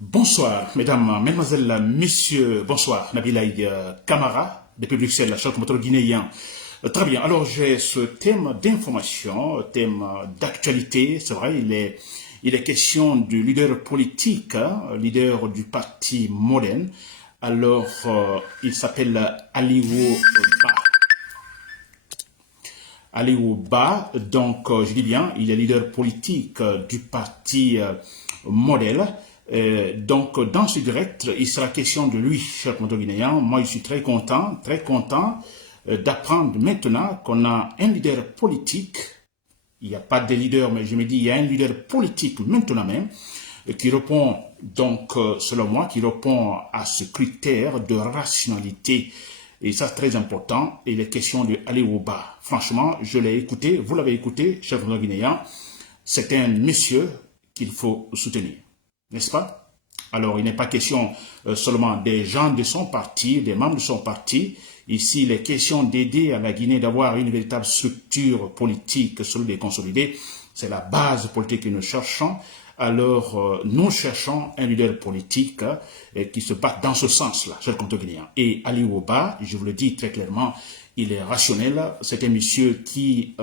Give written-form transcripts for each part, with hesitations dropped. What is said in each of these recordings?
Bonsoir, mesdames, mesdemoiselles, messieurs, bonsoir, Nabilaï Kamara, depuis Bruxelles, chef moteur guinéen. Très bien, alors j'ai ce thème d'information, thème d'actualité, c'est vrai, il est question du leader politique, leader du parti moderne. Alors, il s'appelle Aliou Ba. Aliou Ba, donc je dis bien, il est leader politique du parti modèle. Donc, dans ce direct, il sera question de lui, cher Guinéen. Moi, je suis très content d'apprendre maintenant qu'on a un leader politique. Il n'y a pas de leader, mais je me dis, il y a un leader politique maintenant même qui répond, donc, selon moi, qui répond à ce critère de rationalité. Et ça, c'est très important. Et les questions de Aliou Ba. Franchement, je l'ai écouté, vous l'avez écouté, cher Guinéen. C'est un monsieur qu'il faut soutenir. N'est-ce pas? Alors, il n'est pas question seulement des gens de son parti, des membres de son parti. Ici, il est question d'aider à la Guinée d'avoir une véritable structure politique solide et consolidée. C'est la base politique que nous cherchons. Alors, nous cherchons un leader politique qui se bat dans ce sens-là, cher Guinéen. Et Aliou Ba, je vous le dis très clairement, il est rationnel. C'est un monsieur qui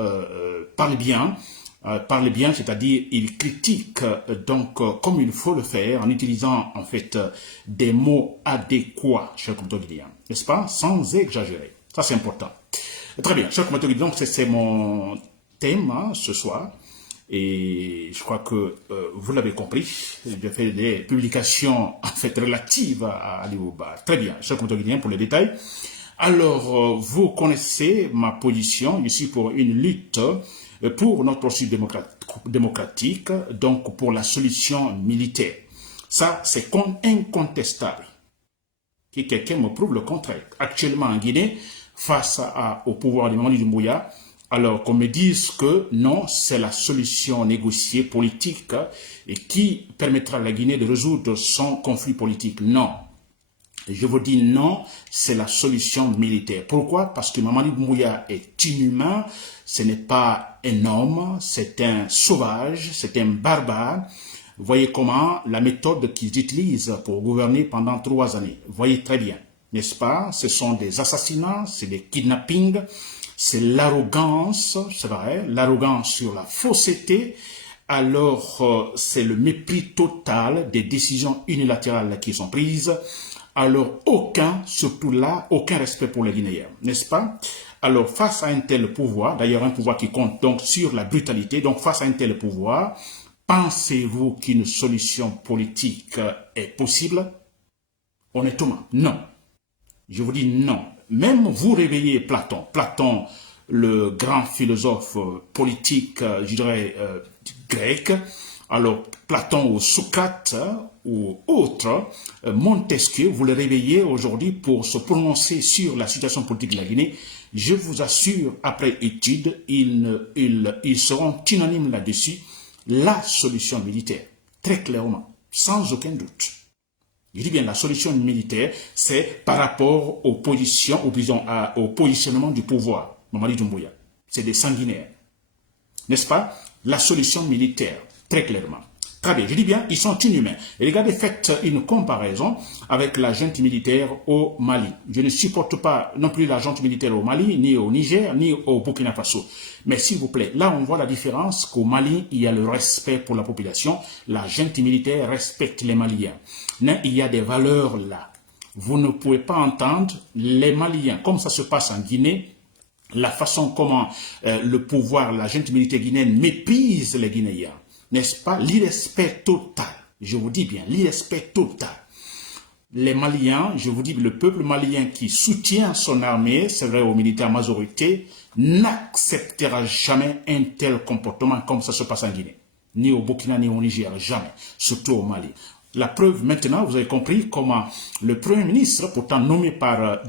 parle bien, c'est-à-dire il critique donc comme il faut le faire en utilisant en fait des mots adéquats, cher Guinéen, n'est-ce pas, sans exagérer. Ça c'est important. Très bien, cher Guinéen, donc c'est mon thème ce soir. Et je crois que vous l'avez compris, j'ai fait des publications en fait relatives à Aliou Ba. Très bien, cher Guinéen, pour les détails. Alors, vous connaissez ma position, je suis pour une lutte pour notre processus démocratique, donc pour la solution militaire. Ça, c'est incontestable. Que quelqu'un me prouve le contraire. Actuellement en Guinée, face au pouvoir de Mamadi Doumbouya, alors qu'on me dise que non, c'est la solution négociée politique et qui permettra à la Guinée de résoudre son conflit politique. Non. Je vous dis non, c'est la solution militaire. Pourquoi? Parce que Mamadi Doumbouya est inhumain, ce n'est pas un homme, c'est un sauvage, c'est un barbare. Voyez comment la méthode qu'ils utilisent pour gouverner pendant 3 années. Voyez très bien, n'est-ce pas? Ce sont des assassinats, c'est des kidnappings, c'est l'arrogance, c'est vrai, l'arrogance sur la fausseté. Alors, c'est le mépris total des décisions unilatérales qui sont prises. Alors, surtout là, aucun respect pour les Guinéens, n'est-ce pas? Alors, face à un tel pouvoir, d'ailleurs un pouvoir qui compte donc sur la brutalité, donc face à un tel pouvoir, pensez-vous qu'une solution politique est possible? Honnêtement, non. Je vous dis non. Même vous réveillez Platon, le grand philosophe politique, je dirais, grec, alors Platon ou Socrate ou autres, Montesquieu, vous le réveillez aujourd'hui pour se prononcer sur la situation politique de la Guinée. Je vous assure, après étude, ils seront unanimes là-dessus. La solution militaire, très clairement, sans aucun doute. Je dis bien la solution militaire, c'est par rapport aux positions, au positionnement du pouvoir, Mamadi Doumbouya. C'est des sanguinaires. N'est-ce pas? La solution militaire, très clairement. Très bien, je dis bien, ils sont inhumains. Et regardez, faites une comparaison avec la junte militaire au Mali. Je ne supporte pas non plus la junte militaire au Mali, ni au Niger, ni au Burkina Faso. Mais s'il vous plaît, là on voit la différence qu'au Mali, il y a le respect pour la population. La junte militaire respecte les Maliens. Mais il y a des valeurs là. Vous ne pouvez pas entendre les Maliens, comme ça se passe en Guinée, la façon comment le pouvoir, la junte militaire guinéenne méprise les Guinéens. N'est-ce pas? L'irrespect total. Je vous dis bien, l'irrespect total. Les Maliens, je vous dis, le peuple malien qui soutient son armée, c'est vrai aux militaires majorité, n'acceptera jamais un tel comportement comme ça se passe en Guinée. Ni au Burkina, ni au Niger, jamais. Surtout au Mali. La preuve maintenant, vous avez compris comment le Premier ministre, pourtant nommé par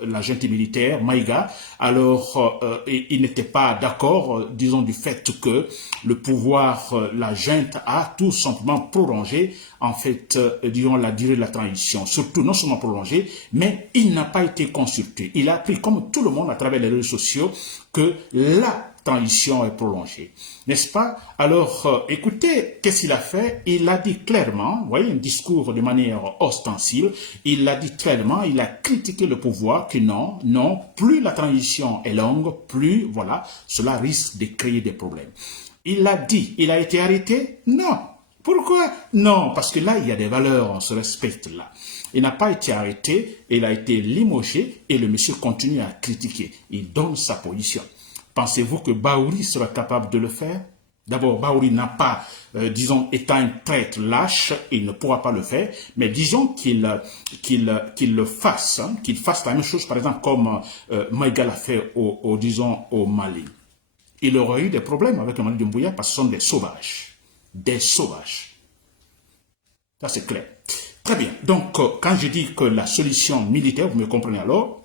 la junte militaire, Maïga, alors il n'était pas d'accord, disons, du fait que le pouvoir, la junte a tout simplement prolongé, en fait, disons, la durée de la transition. Surtout, non seulement prolongé, mais il n'a pas été consulté. Il a appris, comme tout le monde, à travers les réseaux sociaux, que la transition est prolongée. N'est-ce pas? Alors, écoutez, qu'est-ce qu'il a fait? Il a dit clairement, vous voyez, un discours de manière ostensible, il l'a dit clairement, il a critiqué le pouvoir que non, non, plus la transition est longue, plus, voilà, cela risque de créer des problèmes. Il l'a dit, il a été arrêté? Non. Pourquoi? Non, parce que là, il y a des valeurs, on se respecte là. Il n'a pas été arrêté, il a été limogé et le monsieur continue à critiquer. Il donne sa position. Pensez-vous que Bahouri sera capable de le faire? D'abord, Bahouri n'a pas, disons, étant un traître lâche, il ne pourra pas le faire, mais disons qu'il le fasse, hein, qu'il fasse la même chose, par exemple, comme Maïga l'a fait disons, au Mali. Il aurait eu des problèmes avec le Mali de Doumbouya parce que ce sont des sauvages. Des sauvages. Ça, c'est clair. Très bien. Donc, quand je dis que la solution militaire, vous me comprenez alors,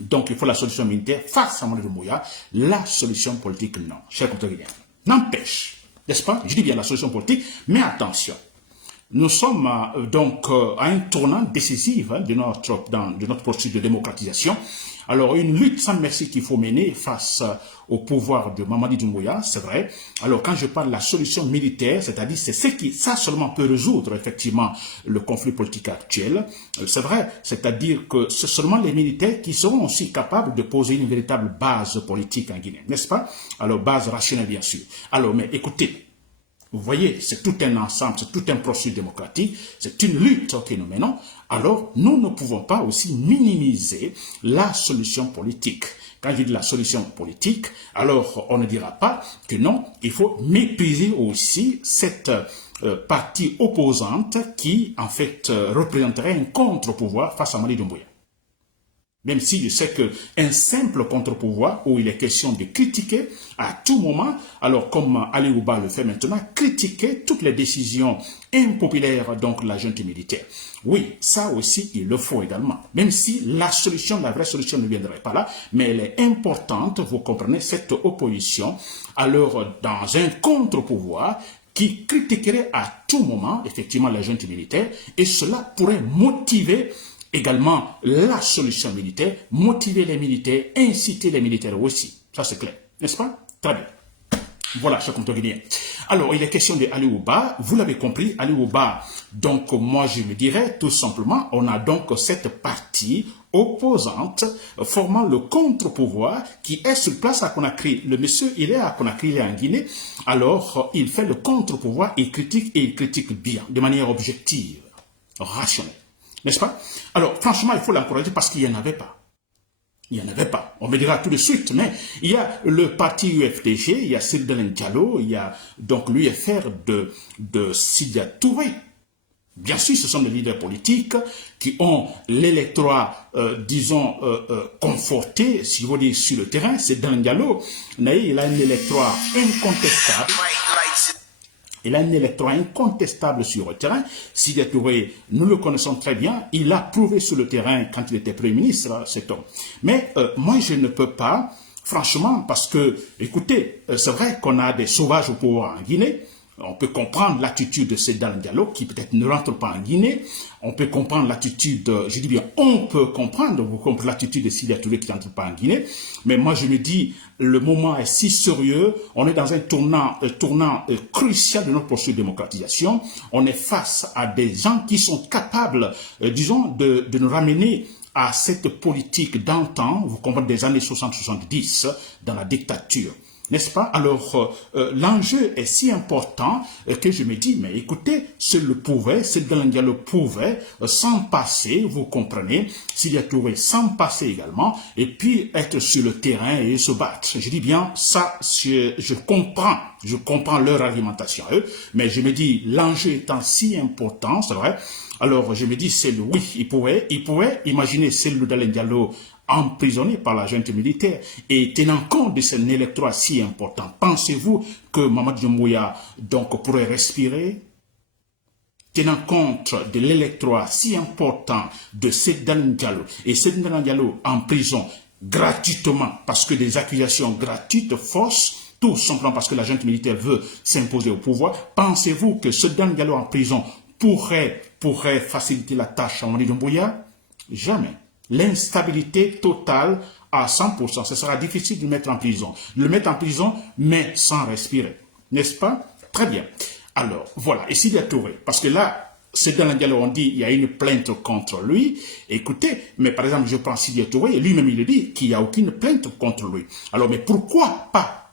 donc il faut la solution militaire face à Mali de Doumbouya, la solution politique, non. Chers compatriotes, n'empêche, n'est-ce pas? Je dis bien la solution politique, mais attention. Nous sommes donc à un tournant décisif hein, de notre processus de démocratisation. Alors, une lutte sans merci qu'il faut mener face au pouvoir de Mamadi Doumbouya, c'est vrai. Alors, quand je parle de la solution militaire, c'est-à-dire c'est ce qui, ça seulement peut résoudre effectivement le conflit politique actuel. C'est vrai, c'est-à-dire que c'est seulement les militaires qui seront aussi capables de poser une véritable base politique en Guinée, n'est-ce pas? Alors, base rationnelle bien sûr. Alors, mais écoutez, vous voyez, c'est tout un ensemble, c'est tout un processus démocratique, c'est une lutte que nous menons. Alors, nous ne pouvons pas aussi minimiser la solution politique. Quand je dis la solution politique, alors on ne dira pas que non, il faut mépriser aussi cette partie opposante qui, en fait, représenterait un contre-pouvoir face à Mamadi Doumbouya. Même si je sais qu'un simple contre-pouvoir où il est question de critiquer à tout moment, alors comme Ali Ouba le fait maintenant, critiquer toutes les décisions impopulaires donc de la junte militaire. Oui, ça aussi il le faut également. Même si la solution, la vraie solution ne viendrait pas là, mais elle est importante, vous comprenez, cette opposition, alors dans un contre-pouvoir qui critiquerait à tout moment effectivement la junte militaire et cela pourrait motiver également la solution militaire, motiver les militaires, inciter les militaires aussi. Ça c'est clair, n'est-ce pas? Très bien. Voilà, chers compatriotes. Alors, il est question de Ali Ouba. Vous l'avez compris, Ali Ouba. Donc, moi, je le dirais tout simplement, on a donc cette partie opposante formant le contre-pouvoir qui est sur place à Conakry. Le monsieur, il est à Conakry, il est en Guinée. Alors, il fait le contre-pouvoir, il critique bien, de manière objective, rationnelle. N'est-ce pas? Alors, franchement, il faut l'encourager parce qu'il n'y en avait pas. Il n'y en avait pas. On me dira tout de suite, mais il y a le parti UFDG, il y a Sidi Diallo, il y a donc l'UFR de Sidya Touré. Bien sûr, ce sont des leaders politiques qui ont l'électorat, disons, conforté, si vous voulez, sur le terrain. C'est Diallo, il a un électorat incontestable. Il a un électorat incontestable sur le terrain. Sidya Touré, nous le connaissons très bien. Il a prouvé sur le terrain quand il était Premier ministre, cet homme. Mais moi, je ne peux pas, franchement, parce que, écoutez, c'est vrai qu'on a des sauvages au pouvoir en Guinée. On peut comprendre l'attitude de ces Diallo qui peut-être ne rentre pas en Guinée. On peut comprendre l'attitude, je dis bien, on peut comprendre, vous comprenez l'attitude de Sidya Touré qui n'entre pas en Guinée. Mais moi, je me dis, le moment est si sérieux. On est dans un tournant crucial de notre processus de démocratisation. On est face à des gens qui sont capables, disons, de nous ramener à cette politique d'antan, vous comprenez, des années 60-70, dans la dictature. N'est-ce pas? Alors, l'enjeu est si important que je me dis, mais écoutez, s'il le pouvait, si Diallo pouvait s'en passer, vous comprenez, Sidya Touré s'en passer également, et puis être sur le terrain et se battre. Je dis bien, ça, je comprends leur argumentation, eux, mais je me dis, l'enjeu étant si important, c'est vrai, alors je me dis, c'est oui, il pouvait imaginer Cellou Dalein Diallo emprisonné par la junte militaire et tenant compte de cet électorat si important. Pensez-vous que Mamadi Doumbouya donc pourrait respirer? Tenant compte de l'électorat si important de Seydou Diallo et Seydou Diallo en prison gratuitement parce que des accusations gratuites, fausses, tout simplement parce que la junte militaire veut s'imposer au pouvoir, pensez-vous que Seydou Diallo en prison pourrait faciliter la tâche à Mamadi Doumbouya? Jamais. L'instabilité totale à 100%. Ce sera difficile de le mettre en prison. Le mettre en prison, mais sans respirer. N'est-ce pas? Très bien. Alors, voilà. Et Sidya Touré, parce que là, c'est dans le dialogue, on dit il y a une plainte contre lui. Écoutez, mais par exemple, je prends Sidya Touré, et lui-même il dit qu'il n'y a aucune plainte contre lui. Alors, mais pourquoi pas?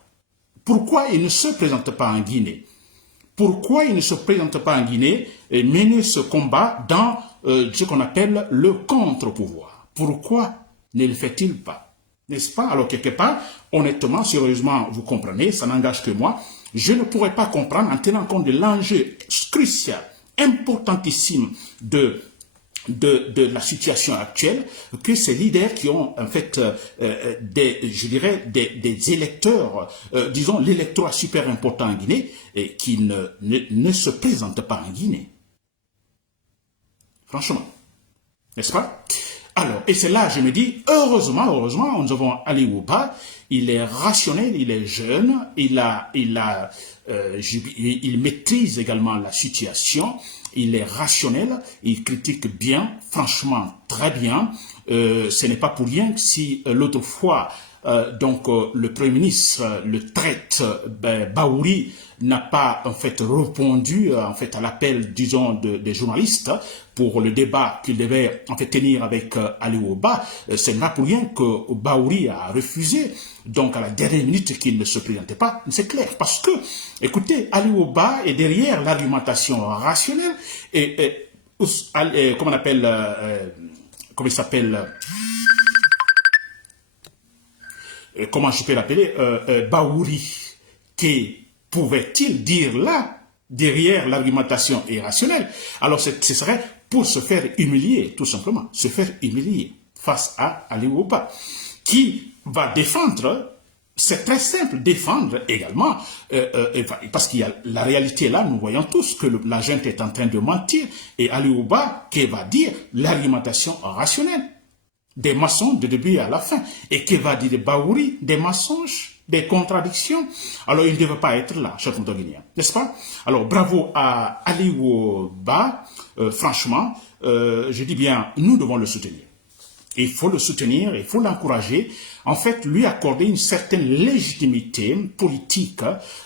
Pourquoi il ne se présente pas en Guinée? Pourquoi il ne se présente pas en Guinée et mener ce combat dans ce qu'on appelle le contre-pouvoir? Pourquoi ne le fait-il pas? N'est-ce pas? Alors, quelque part, honnêtement, sérieusement, vous comprenez, ça n'engage que moi. Je ne pourrais pas comprendre en tenant compte de l'enjeu crucial, importantissime de la situation actuelle, que ces leaders qui ont en fait je dirais des électeurs, disons l'électorat super important en Guinée, et qui ne se présentent pas en Guinée. Franchement, n'est-ce pas? Alors, et c'est là, je me dis, heureusement, nous avons Ali Ouba, il est rationnel, il est jeune, il maîtrise également la situation, il est rationnel, il critique bien, franchement, très bien. Ce n'est pas pour rien que si l'autre fois, le Premier ministre le traite, Baouri n'a pas en fait répondu en fait à l'appel, disons, des journalistes pour le débat qu'il devait en fait tenir avec Ali Ouba. Ce n'est pas pour rien que Baouri a refusé, donc à la dernière minute qu'il ne se présentait pas. C'est clair, parce que, écoutez, Ali Ouba est derrière l'argumentation rationnelle comment on appelle, comment il s'appelle, comment je peux l'appeler, Baouri, qui pouvait-il dire là, derrière l'argumentation irrationnelle? Alors ce serait pour se faire humilier, tout simplement, se faire humilier face à Ali Ouba, qui va défendre, c'est très simple, défendre également, parce qu'il y a la réalité là, nous voyons tous que la junte est en train de mentir, et Ali Ouba qui va dire l'argumentation rationnelle, des mensonges de début à la fin, et qui va dire Baouri, des mensonges, des contradictions. Alors il ne devait pas être là, chers Guinéens, n'est-ce pas? Alors bravo à Ali Ouba, franchement, je dis bien, nous devons le soutenir. Il faut le soutenir, il faut l'encourager, en fait, lui accorder une certaine légitimité politique,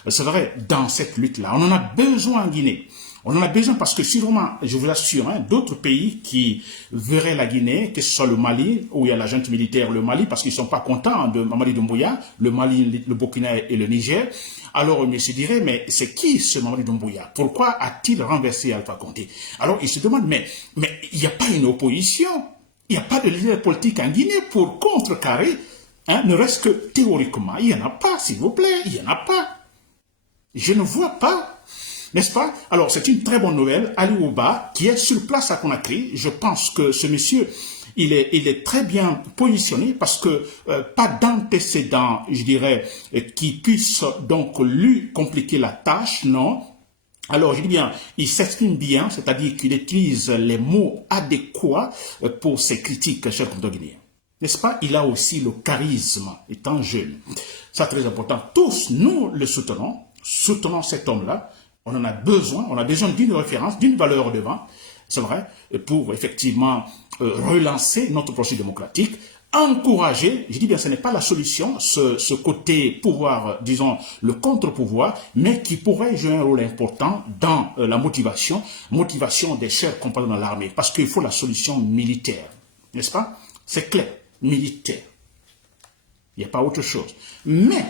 c'est vrai, dans cette lutte-là. On en a besoin en Guinée. On en a besoin parce que si vraiment, je vous assure, hein, d'autres pays qui verraient la Guinée, que ce soit le Mali, où il y a la junte militaire, le Mali, parce qu'ils ne sont pas contents de Mamadi Doumbouya, le Mali, le Burkina et le Niger, alors ils se diraient, mais c'est qui ce Mamadi Doumbouya? Pourquoi a-t-il renversé Alpha Condé? Alors ils se demandent, mais il n'y a pas une opposition, il n'y a pas de leader politique en Guinée pour contrecarrer, hein, ne reste que théoriquement, il n'y en a pas, s'il vous plaît, il n'y en a pas. Je ne vois pas. N'est-ce pas? Alors, c'est une très bonne nouvelle. Ali Ouba, qui est sur place à Conakry, je pense que ce monsieur, il est très bien positionné parce que pas d'antécédent, je dirais, qui puisse donc lui compliquer la tâche, non. Alors, je dis bien, il s'exprime bien, c'est-à-dire qu'il utilise les mots adéquats pour ses critiques, chers Guinéens. N'est-ce pas? Il a aussi le charisme, étant jeune. C'est très important. Tous, nous le soutenons cet homme-là. On en a besoin d'une référence, d'une valeur devant, c'est vrai, pour effectivement relancer notre processus démocratique, encourager, je dis bien, ce n'est pas la solution, ce côté pouvoir, disons, le contre-pouvoir, mais qui pourrait jouer un rôle important dans la motivation des chers compagnons dans l'armée, parce qu'il faut la solution militaire, n'est-ce pas? C'est clair, militaire. Il n'y a pas autre chose. Mais,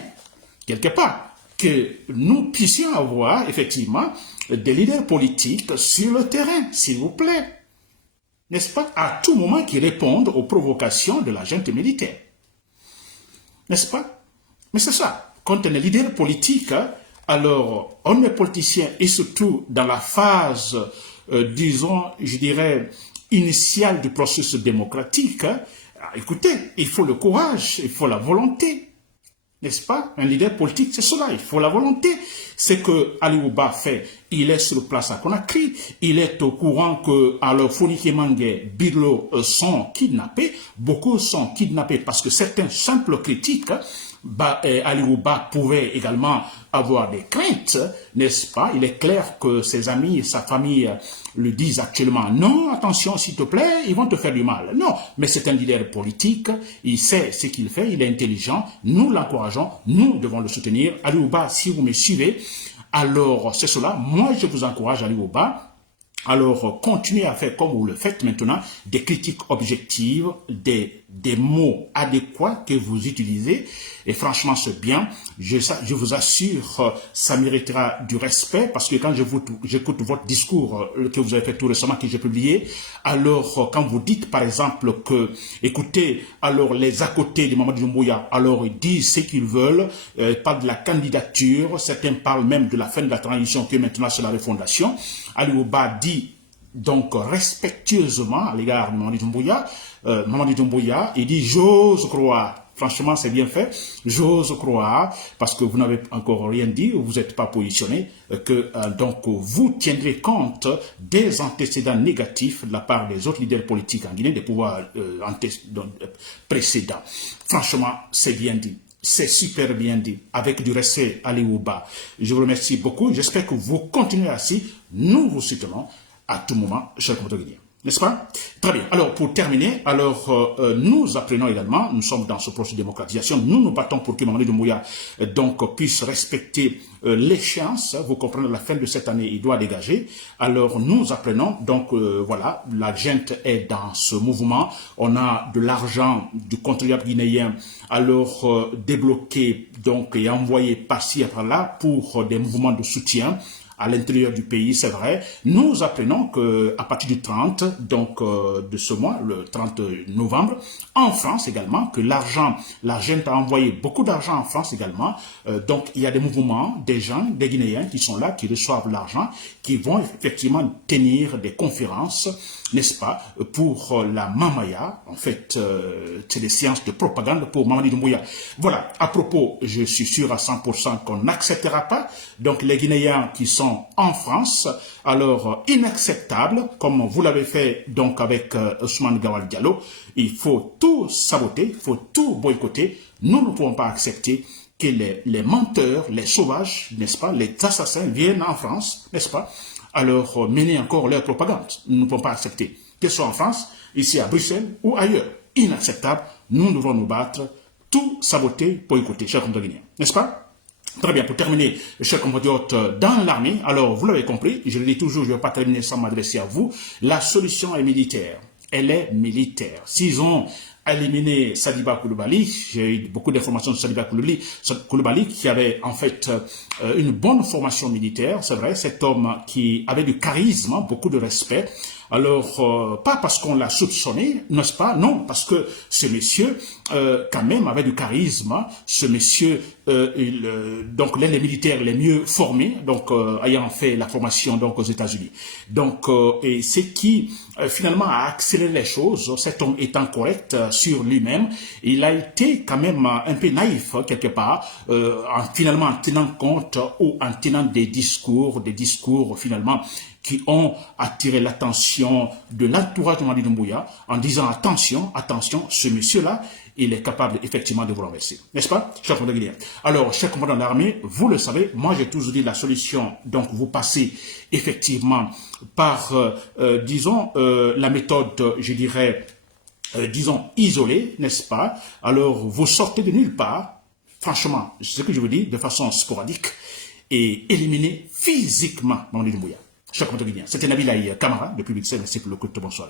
quelque part, que nous puissions avoir, effectivement, des leaders politiques sur le terrain, s'il vous plaît. N'est-ce pas? À tout moment qui répondent aux provocations de la junte militaire. N'est-ce pas? Mais c'est ça. Quand on est leader politique, alors on est politicien et surtout dans la phase, disons, je dirais, initiale du processus démocratique, écoutez, il faut le courage, il faut la volonté. N'est-ce pas? Un leader politique, c'est cela, il faut la volonté. C'est que Ali Ouba fait, il est sur place à Conakry, il est au courant que, alors, Fonike Mange, Bilo sont kidnappés, beaucoup sont kidnappés parce que certains simples critiques Ali Ouba pouvait également avoir des craintes, n'est-ce pas? Il est clair que ses amis et sa famille lui disent actuellement, non, attention s'il te plaît, ils vont te faire du mal. Non, mais c'est un leader politique, il sait ce qu'il fait, il est intelligent, nous l'encourageons, nous devons le soutenir. Ali Ouba, si vous me suivez, alors c'est cela, moi je vous encourage Ali Ouba. Alors, continuez à faire comme vous le faites maintenant, des critiques objectives, des mots adéquats que vous utilisez. Et franchement, c'est bien. Je vous assure, ça méritera du respect parce que quand j'écoute votre discours que vous avez fait tout récemment, que j'ai publié, alors quand vous dites par exemple que, écoutez, alors les à côté de Mamadou Doumbouya, alors ils disent ce qu'ils veulent, parlent de la candidature, certains parlent même de la fin de la transition que maintenant c'est la refondation. Ali Ouba dit donc respectueusement à l'égard de Mamadou Doumbouya, il dit j'ose croire. Franchement, c'est bien fait. J'ose croire, parce que vous n'avez encore rien dit, vous n'êtes pas positionné, que donc vous tiendrez compte des antécédents négatifs de la part des autres leaders politiques en Guinée, des pouvoirs précédents. Franchement, c'est bien dit. C'est super bien dit, avec du respect à Ali Ouba. Je vous remercie beaucoup. J'espère que vous continuez ainsi. Nous vous soutenons à tout moment, chers compatriotes guinéens. N'est-ce pas? Très bien. Alors, pour terminer, alors nous apprenons également, nous sommes dans ce processus de démocratisation, nous nous battons pour que Mamadou Doumbouya donc puisse respecter l'échéance. Vous comprenez, la fin de cette année, il doit dégager. Alors, nous apprenons, donc voilà, la gente est dans ce mouvement. On a de l'argent du contribuable guinéen, alors débloqué donc et envoyé par-ci et par-là pour des mouvements de soutien à l'intérieur du pays, c'est vrai. Nous apprenons qu'à partir du 30, donc de ce mois, le 30 novembre, en France également, que l'argent a envoyé beaucoup d'argent en France également. Donc il y a des mouvements, des gens, des Guinéens qui sont là, qui reçoivent l'argent, qui vont effectivement tenir des conférences, n'est-ce pas, pour la Mamaya. En fait, c'est des séances de propagande pour Mamadou Doumbouya. Voilà, à propos, je suis sûr à 100% qu'on n'acceptera pas. Donc les Guinéens qui sont en France, alors inacceptable, comme vous l'avez fait donc avec Ousmane Gawal Diallo, il faut tout saboter, il faut tout boycotter. Nous ne pouvons pas accepter que les menteurs, les sauvages, n'est-ce pas, les assassins viennent en France, n'est-ce pas, alors mener encore leur propagande. Nous ne pouvons pas accepter, que ce soit en France, ici à Bruxelles ou ailleurs. Inacceptable, nous devons nous battre, tout saboter, boycotter, chers compatriotes guinéens, n'est-ce pas? Très bien, pour terminer, chers compatriotes, dans l'armée, alors vous l'avez compris, je le dis toujours, je ne vais pas terminer sans m'adresser à vous, la solution est militaire. Elle est militaire. S'ils ont éliminé Sadiba Koulibaly, j'ai eu beaucoup d'informations sur Sadiba Koulibaly qui avait en fait une bonne formation militaire, c'est vrai, cet homme qui avait du charisme, beaucoup de respect. Alors, pas parce qu'on l'a soupçonné, n'est-ce pas? Non, parce que ce monsieur, quand même, avait du charisme. Ce monsieur, donc l'un des militaires les mieux formés, donc ayant fait la formation donc aux États-Unis. Donc, et ce qui finalement a accéléré les choses. Cet homme étant correct sur lui-même, il a été quand même un peu naïf quelque part, finalement en tenant compte ou en tenant des discours finalement qui ont attiré l'attention de l'entourage de Mamadou Doumbouya en disant attention, ce monsieur-là, il est capable effectivement de vous renverser. N'est-ce pas, chers commandants guinéens? Alors, chers commandants de l'armée, vous le savez, moi j'ai toujours dit la solution, donc vous passez effectivement par, disons, la méthode, je dirais, disons, isolée, n'est-ce pas? Alors, vous sortez de nulle part, franchement, c'est ce que je vous dis, de façon sporadique, et éliminer physiquement Mamadou Doumbouya. Chers compatriotes guinéens, c'était Nabil Aïe Camara, depuis Bruxelles, merci pour le coup de bonsoir.